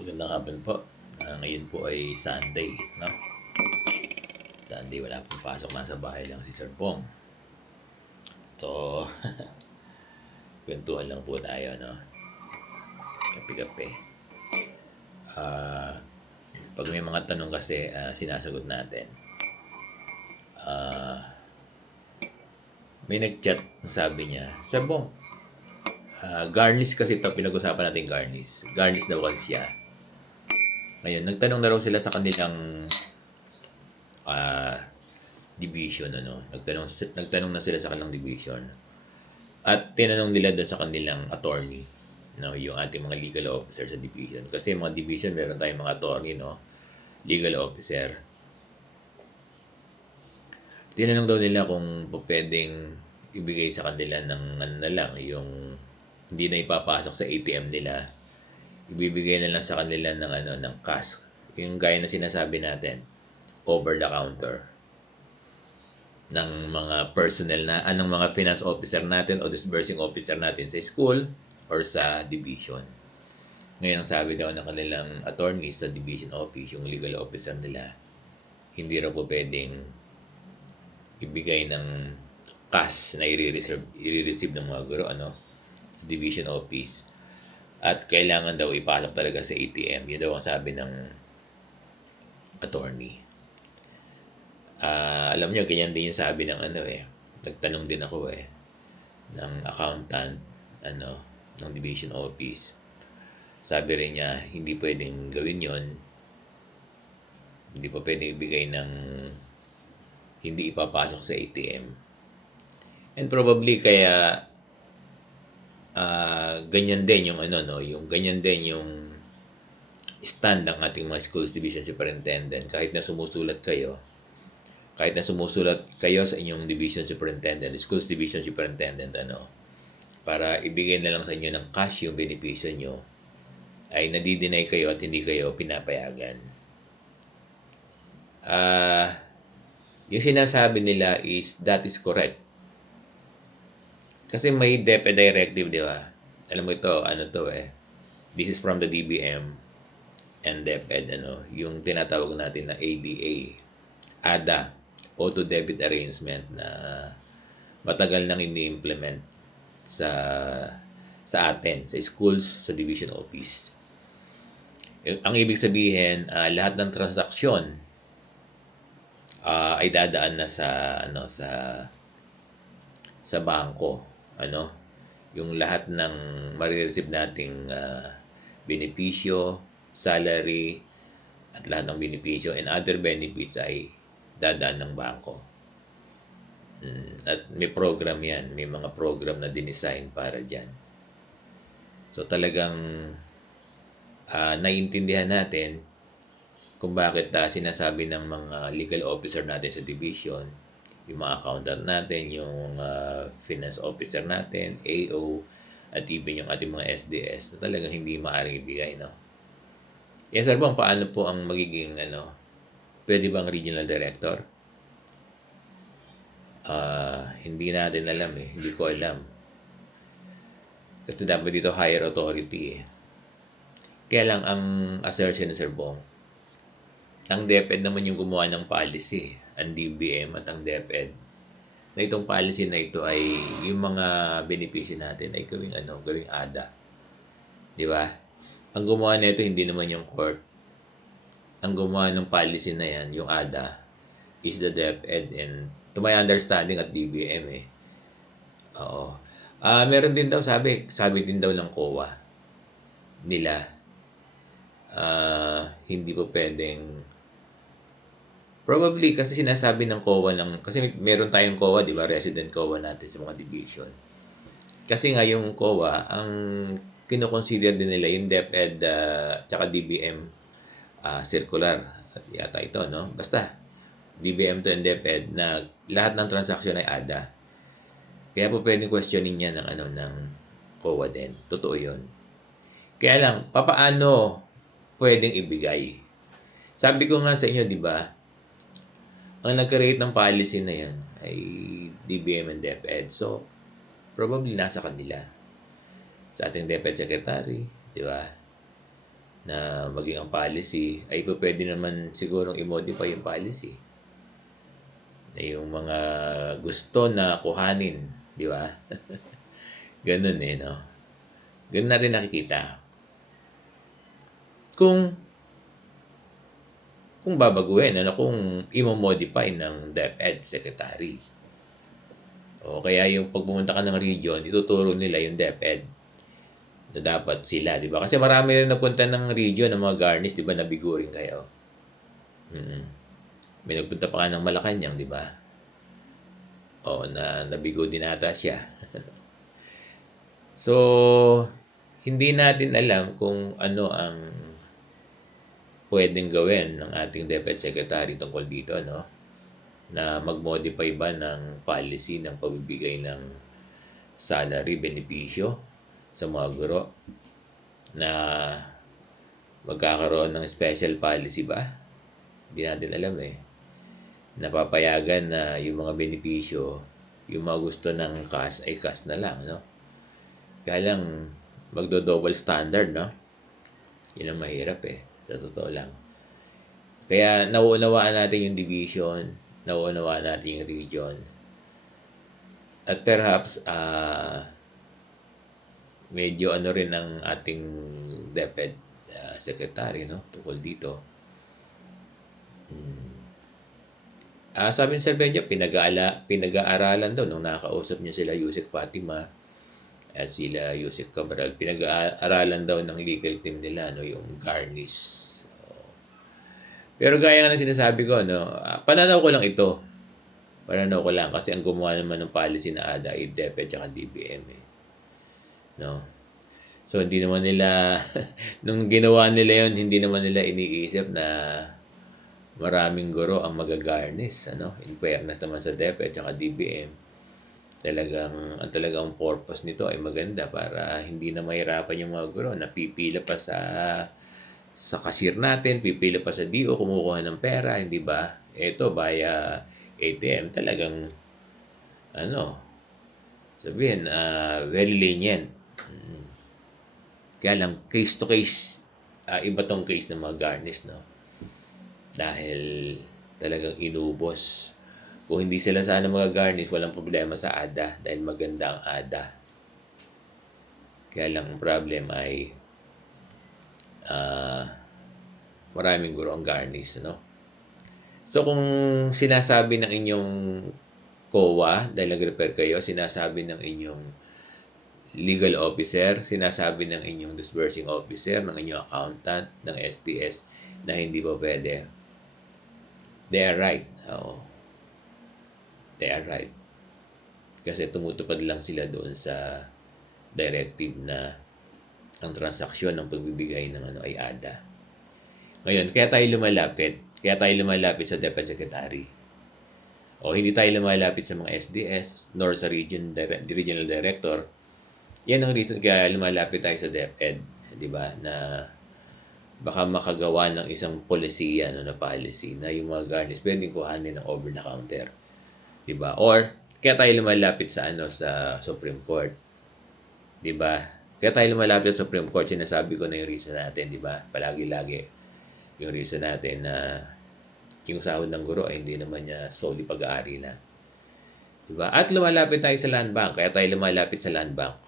Magandang hapon po. Ngayon po ay Sunday, no? Sunday, wala pong pasok. Nasa bahay lang si Sir Pong. So, kwentuhan lang po tayo, no? Kape-kape. Pag may mga tanong kasi, sinasagot natin. May nag-chat, sabi niya, Sir Pong, garnish kasi ito, pinag-usapan natin garnish. Garnish daw kasi siya. Ngayon, nagtanong na raw sila sa kanilang division, ano? Nagtanong na sila sa kanilang division. At tinanong nila doon sa kanilang attorney, no, yung ating mga legal officer sa division. Kasi mga division, meron tayong mga attorney, no, legal officer. Tinanong daw nila kung pwedeng ibigay sa kanila ng ano na lang, yung hindi na ipapasok sa ATM nila. Ibibigay na lang sa kanila ng ano, ng cash. Yung gaya na sinasabi natin, over the counter ng mga personnel na anong mga finance officer natin o disbursing officer natin sa school or sa division. Ngayon ang sabi daw ng kanilang attorney sa division office, yung legal officer nila, hindi raw po pwedeng ibigay ng cash na i-receive ng mga guro, ano, sa division office. At kailangan daw ipasok talaga sa ATM. Yun daw ang sabi ng attorney. Alam niyo, ganyan din yung sabi ng ano nagtanong din ako ng accountant, ano, ng division office. Sabi rin niya, hindi pwedeng gawin yon. Hindi pa pwedeng ibigay ng hindi ipapasok sa ATM. And probably kaya ganyan din yung ano, no, yung ganyan din yung stand ng ating mga schools division superintendent. Kahit na sumusulat kayo sa inyong division superintendent, schools division superintendent, ano, para ibigay na lang sa inyo ng cash yung benepisyo nyo, ay nadi-deny kayo at hindi kayo pinapayagan. Yung sinasabi nila is that is correct. Kasi may DepEd directive, di ba? Alam mo ito, ano to this is from the DBM and DepEd, ano, yung tinatawag natin na ADA, Auto Debit Arrangement, na matagal nang ini-implement sa atin, sa schools, sa division office. Ang ibig sabihin, lahat ng transaksyon ay dadaan na sa bangko, ano, yung lahat ng marireceive nating benepisyo, salary, at lahat ng benepisyo and other benefits ay dadaan ng bangko. At may program yan, may mga program na dinesign para dyan. So talagang naiintindihan natin kung bakit sinasabi ng mga legal officer natin sa division, yung mga accountant natin, yung finance officer natin, AO, at even yung ating mga SDS na talagang hindi maaaring ibigay, no? Yes, sir, bang paano po ang magiging pwede bang regional director? Hindi natin alam hindi ko alam. Kasi dapat dito higher authority Kaya lang ang assertion ni Sir Bong, ang DepEd naman yung gumawa ng policy, ang DBM at ang DepEd, na itong policy na ito ay yung mga benepisyo natin ay gawing ADA. Di ba? Ang gumawa nito hindi naman yung court. Ang gumawa ng policy na yan, yung ADA, is the DepEd and to my understanding at DBM Oo. Meron din daw sabi din daw ng COA nila, hindi po pwedeng, probably kasi sinasabi ng COA kasi meron tayong COA, di ba, resident COA natin sa mga division. Kasi nga yung COA, ang kinoconsider din nila yung DepEd tsaka DBM circular at yata ito, no? Basta DBM to and DepEd na lahat ng transaksyon ay ADA. Kaya po pwedeng questioning niya ng COA din. Totoo 'yon. Kaya lang, papaano pwedeng ibigay? Sabi ko nga sa inyo, di ba, ang nag-create ng policy na yan ay DBM and DepEd. So, probably nasa kanila. Sa ating DepEd Secretary, di ba? na maging ang policy, ay pwede naman sigurong i-modify yung policy. Na yung mga gusto na kuhanin, di ba? Ganun no? Ganun natin nakikita. Kung babaguhin, kung i-modify ng DepEd Secretary. O kaya yung pag pumunta ka ng region, ituturo nila yung DepEd na dapat sila, di ba? Kasi marami rin napunta ng region ng mga garnis, di ba? Nabigo rin kayo. May nagpunta pa ka ng Malacanang, di ba? O, nabigo din ata siya. So, hindi natin alam kung ano ang pwedeng gawin ng ating DepEd Secretary tungkol dito, no? Na mag-modify ba ng policy ng pagbibigay ng salary, benepisyo sa mga guro na magkakaroon ng special policy ba? Hindi natin alam Napapayagan na yung mga benepisyo, yung mga gusto ng cash ay cash na lang, no? Kaya lang, magdo-double standard, no? Yun ang mahirap sa totoo lang. Kaya nauunawaan natin yung division, nauunawaan natin yung region. At perhaps, medyo rin ang ating DepEd Secretary, no? Tungkol dito. Sabi ni Sir Benjo, pinag-aaralan daw nung nakausap niya sila Yusek Fatima at sila Yusek Cabral. Pinag-aaralan daw ng legal team nila, no, yung garnish. Pero gaya nga ng sinasabi ko, no, pananaw ko lang ito. Pananaw ko lang kasi ang gumawa naman ng policy na ADA ay DepEd at DBM. No? So, hindi naman nila, nung ginawa nila yon hindi naman nila iniisip na maraming guro ang magagarnish, in fairness naman sa DepEd at DBM. Talagang purpose nito ay maganda para hindi na mahirapan yung mga guro na pipila pa sa cashier natin, pipila pa sa DO, kumukuha ng pera, hindi ba? Ito, via ATM, talagang, sabihin, very lenient. Kaya lang, case to case, iba tong case ng mga garnish, no? Dahil talagang inubos. Kung hindi sila sana mga garnish, walang problema sa ADA dahil maganda ang ADA. Kaya lang ang problem ay maraming guro ang garnish, no? So kung sinasabi ng inyong COA, dahil nag-repair kayo, sinasabi ng inyong legal officer, sinasabi ng inyong disbursing officer, ng inyong accountant, ng SDS na hindi pa pwede, they are right. They are right. Kasi tumutupad lang sila doon sa directive na ang transaksyon ng pagbibigay ng ay ADA. Ngayon, kaya tayo lumalapit sa DepEd Secretary. O hindi tayo lumalapit sa mga SDS nor sa regional director. Yan ang reason kaya lumalapit tayo sa DepEd, di ba? Na baka makagawa ng isang polisiya na policy na yung mga garnish pwedeng kuhanin ng over the counter. Di ba? Or kaya tayo lumalapit sa Supreme Court. Di ba? Kaya tayo lumalapit sa Supreme Court, sinasabi ko na yung reason natin, di ba? Palagi-lagi yung reason natin na yung sahod ng guro ay hindi naman niya solely pag-aari na. Di ba? At lumalapit tayo sa land bank, kaya tayo lumalapit sa land bank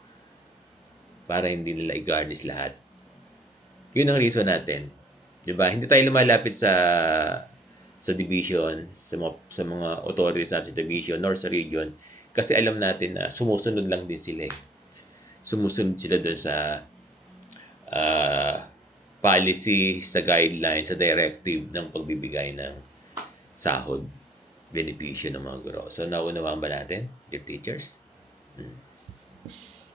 para hindi nila i-garnish lahat. Yun ang reason natin. 'Di ba? Hindi tayo lumalapit sa division, sa mga authorities natin sa division nor sa region kasi alam natin na sumusunod lang din sila. Sumusunod sila doon sa policy, sa guidelines, sa directive ng pagbibigay ng sahod, benepisyo ng mga guro. So, naunawaan ba natin, dear teachers?